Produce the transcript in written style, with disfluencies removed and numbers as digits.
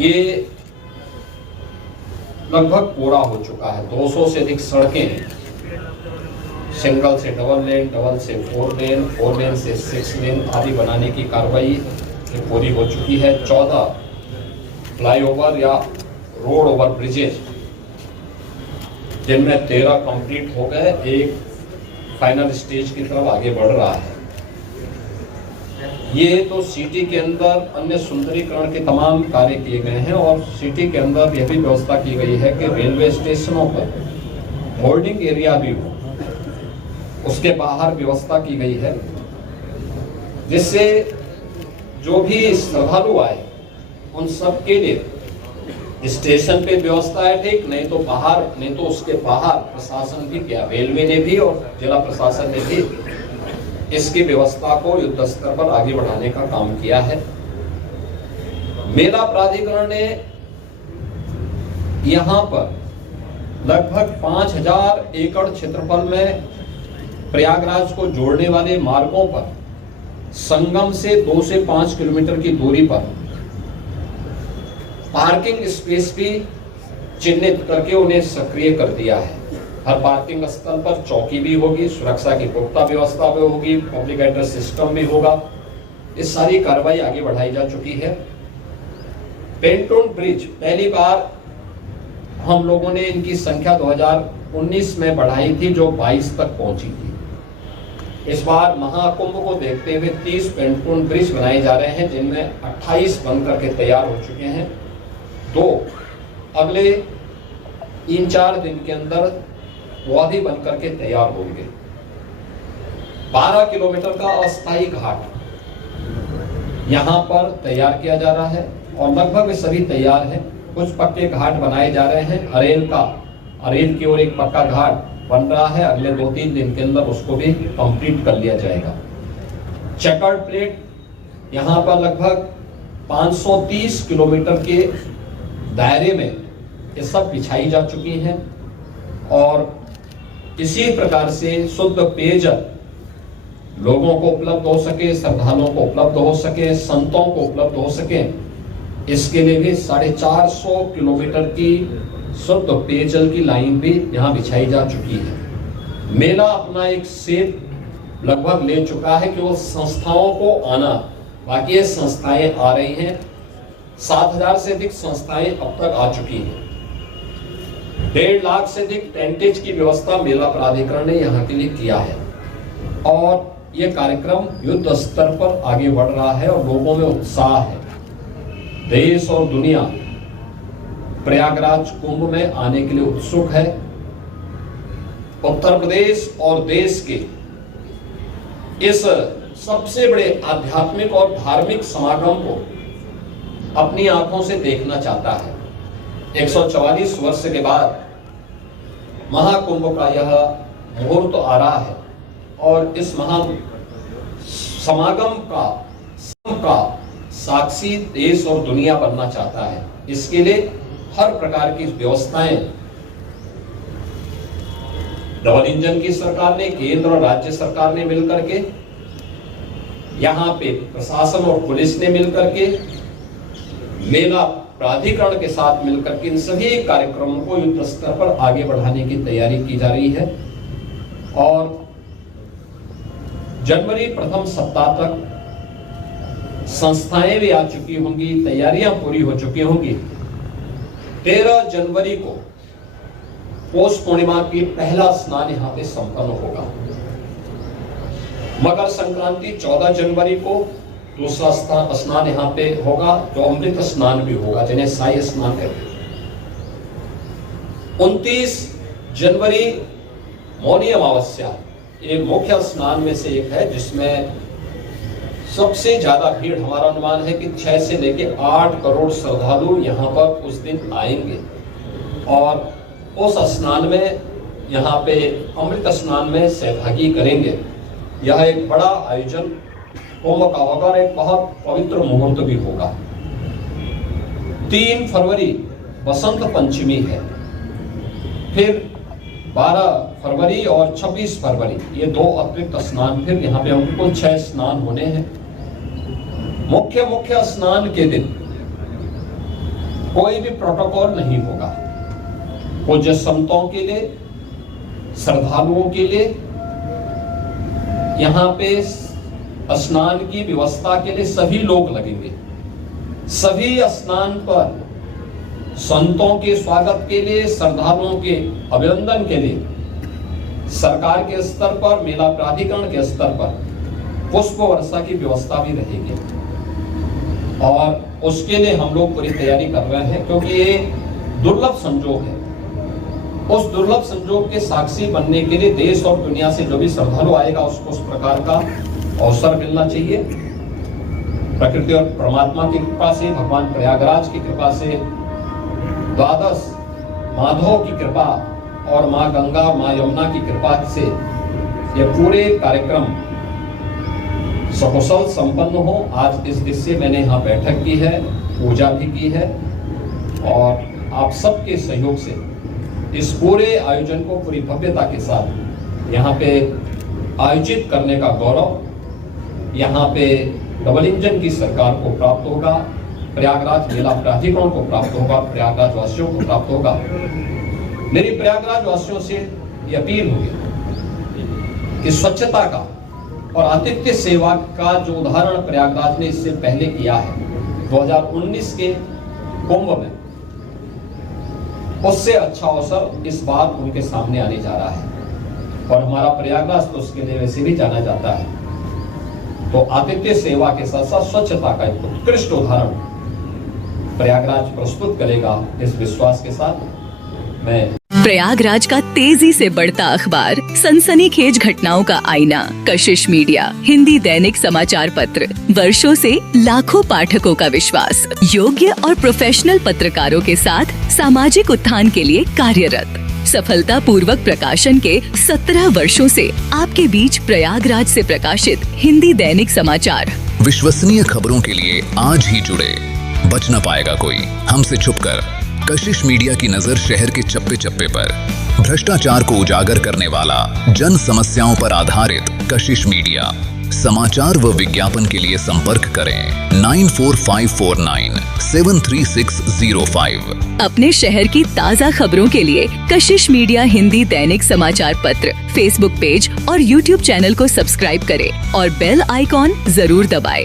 ये लगभग पूरा हो चुका है। 200 से अधिक सड़कें सिंगल से डबल लेन, डबल से 4 लेन, 4 लेन से 6 लेन आदि बनाने की कार्रवाई पूरी हो चुकी है। 14 फ्लाईओवर या रोड ओवर ब्रिजेज जिनमें 13 कंप्लीट हो गए, एक फाइनल स्टेज की तरफ आगे बढ़ रहा है। ये तो सिटी के अंदर अन्य सुंदरीकरण के तमाम कार्य किए गए हैं और सिटी के अंदर यह भी व्यवस्था की गई है कि रेलवे स्टेशनों पर होल्डिंग एरिया भी हो, उसके बाहर व्यवस्था की गई है, जिससे जो भी श्रद्धालु आए उन सब के लिए स्टेशन पे व्यवस्था है ठीक, नहीं तो बाहर, नहीं तो उसके बाहर प्रशासन भी किया, रेलवे ने भी और जिला प्रशासन ने भी इसकी व्यवस्था को युद्ध स्तर पर आगे बढ़ाने का काम किया है। मेला प्राधिकरण ने यहाँ पर लगभग 5000 एकड़ क्षेत्रफल में प्रयागराज को जोड़ने वाले मार्गों पर संगम से 2 से 5 किलोमीटर की दूरी पर पार्किंग स्पेस भी चिन्हित करके उन्हें सक्रिय कर दिया है। हर पार्किंग स्थल पर चौकी भी होगी, सुरक्षा की पुख्ता व्यवस्था भी होगी, पब्लिक एड्रेस सिस्टम भी होगा। इस सारी कार्रवाई आगे बढ़ाई जा चुकी है। पेंटून ब्रिज पहली बार हम लोगों ने इनकी संख्या 2019 में बढ़ाई थी, जो 22 तक पहुंची थी। इस बार महाकुंभ को देखते हुए 30 पेंटून ब्रिज बनाए जा रहे हैं, जिनमें 28 बनकर के तैयार हो चुके हैं। तो अगले 3-4 दिन के अंदर वो भी बनकर के तैयार होंगे। 12 किलोमीटर का अस्थायी घाट यहाँ पर तैयार किया जा रहा है और लगभग सभी तैयार हैं। कुछ पक्के घाट बनाए जा रहे हैं। अरेल की ओर एक पक्का घाट बन रहा है, अगले 2-3 दिन के अंदर उसको भी कंप्लीट कर लिया जाएगा। चेकर्ड प्लेट यहाँ पर लगभग 530 किलोमीटर के दायरे में ये सब बिछाई जा चुकी हैं और इसी प्रकार से शुद्ध पेयजल लोगों को उपलब्ध हो सके, श्रद्धालुओं को उपलब्ध हो सके, संतों को उपलब्ध हो सके, इसके लिए भी 450 किलोमीटर की शुद्ध पेयजल की लाइन भी यहाँ बिछाई जा चुकी है। मेला अपना एक सेट लगभग ले चुका है कि वो संस्थाओं को आना, बाकी ये संस्थाएं आ रही हैं। 7000 से अधिक संस्थाएं अब तक आ चुकी हैं। 1.5 लाख से अधिक टेंटेज की व्यवस्था मेला प्राधिकरण ने यहाँ के लिए किया है और ये कार्यक्रम युद्ध स्तर पर आगे बढ़ रहा है और लोगों में उत्साह है। देश और दुनिया प्रयागराज कुंभ में आने के लिए उत्सुक है। उत्तर प्रदेश और देश के इस सबसे बड़े आध्यात्मिक और धार्मिक समागम को अपनी आंखों से देखना चाहता है। 144 वर्ष के बाद महाकुंभ का यह मुहूर्त आ रहा है और इस महा समागम का साक्षी देश और दुनिया बनना चाहता है। इसके लिए हर प्रकार की व्यवस्थाएं डबल इंजन की सरकार ने, केंद्र और राज्य सरकार ने मिलकर के, यहाँ पे प्रशासन और पुलिस ने मिलकर के, मेला प्राधिकरण के साथ मिलकर के इन सभी कार्यक्रमों को युद्ध स्तर पर आगे बढ़ाने की तैयारी की जा रही है और जनवरी प्रथम सप्ताह तक संस्थाएं भी आ चुकी होंगी, तैयारियां पूरी हो चुकी होंगी। 13 जनवरी को पौष पूर्णिमा की पहला स्नान यहाँ पे संपन्न होगा। मकर संक्रांति 14 जनवरी को दूसरा स्नान यहाँ पे होगा, जो अमृत स्नान भी होगा, जिन्हें साई स्नान कहते हैं। 29 जनवरी मौनी अमावस्या एक मुख्य स्नान में से एक है, जिसमें सबसे ज्यादा भीड़, हमारा अनुमान है कि 6 से लेकर 8 करोड़ श्रद्धालु यहाँ पर उस दिन आएंगे और उस स्नान में, यहाँ पे अमृत स्नान में सहभागी करेंगे। यह एक बड़ा आयोजन कुंभ का होगा और एक बहुत पवित्र मुहूर्त भी होगा। 3 फरवरी बसंत पंचमी है, फिर 12 फरवरी और 26 फरवरी ये 2 अतिरिक्त स्नान फिर यहाँ पे होंगे। कुल 6 स्नान होने हैं। मुख्य स्नान के दिन कोई भी प्रोटोकॉल नहीं होगा। पूज्य संतों के लिए, श्रद्धालुओं के लिए यहाँ पे स्नान की व्यवस्था के लिए सभी लोग लगेंगे। सभी स्नान पर संतों के स्वागत के लिए, श्रद्धालुओं के अभिनंदन के लिए सरकार के स्तर पर, मेला प्राधिकरण के स्तर पर पुष्प वर्षा की व्यवस्था भी रहेगी। और उसके लिए हम लोग पूरी तैयारी कर रहे हैं, क्योंकि ये दुर्लभ संजोग है। उस दुर्लभ संजोग के साक्षी बनने के लिए देश और दुनिया से जो भी श्रद्धालु आएगा उसको उस प्रकार का अवसर मिलना चाहिए। प्रकृति और परमात्मा की कृपा से, भगवान प्रयागराज की कृपा से, द्वादश माधव की कृपा और माँ गंगा, माँ यमुना की कृपा से ये पूरे कार्यक्रम सकुशल संपन्न हो। आज इस दिवस मैंने यहाँ बैठक की है, पूजा भी की है, और आप सबके सहयोग से इस पूरे आयोजन को पूरी भव्यता के साथ यहाँ पे आयोजित करने का गौरव यहाँ पे डबल इंजन की सरकार को प्राप्त होगा, प्रयागराज मेला प्राधिकरण को प्राप्त होगा, प्रयागराज वासियों को प्राप्त होगा। मेरी प्रयागराज वासियों से ये अपील होगी कि स्वच्छता का और आतिथ्य सेवा का जो उदाहरण प्रयागराज ने इससे पहले किया है 2019 के कुंभ में, उससे अच्छा अवसर इस बार उनके सामने आने जा रहा है। और हमारा प्रयागराज तो उसके लिए वैसे भी जाना जाता है। तो आतिथ्य सेवा के साथ साथ स्वच्छता का एक उत्कृष्ट उदाहरण प्रयागराज प्रस्तुत करेगा, इस विश्वास के साथ मैं प्रयागराज का तेजी से बढ़ता अखबार, सनसनीखेज घटनाओं का आईना, कशिश मीडिया, हिंदी दैनिक समाचार पत्र, वर्षों से लाखों पाठकों का विश्वास, योग्य और प्रोफेशनल पत्रकारों के साथ सामाजिक उत्थान के लिए कार्यरत, सफलता पूर्वक प्रकाशन के 17 वर्षों से आपके बीच प्रयागराज से प्रकाशित हिंदी दैनिक समाचार। विश्वसनीय खबरों के लिए आज ही जुड़े, बच न पाएगा कोई हमसे छुपकर। कशिश मीडिया की नजर शहर के चप्पे चप्पे पर, भ्रष्टाचार को उजागर करने वाला, जन समस्याओं पर आधारित कशिश मीडिया। समाचार व विज्ञापन के लिए संपर्क करें 9454973605। अपने शहर की ताज़ा खबरों के लिए कशिश मीडिया हिंदी दैनिक समाचार पत्र फेसबुक पेज और यूट्यूब चैनल को सब्सक्राइब करें और बेल आइकॉन जरूर दबाएं।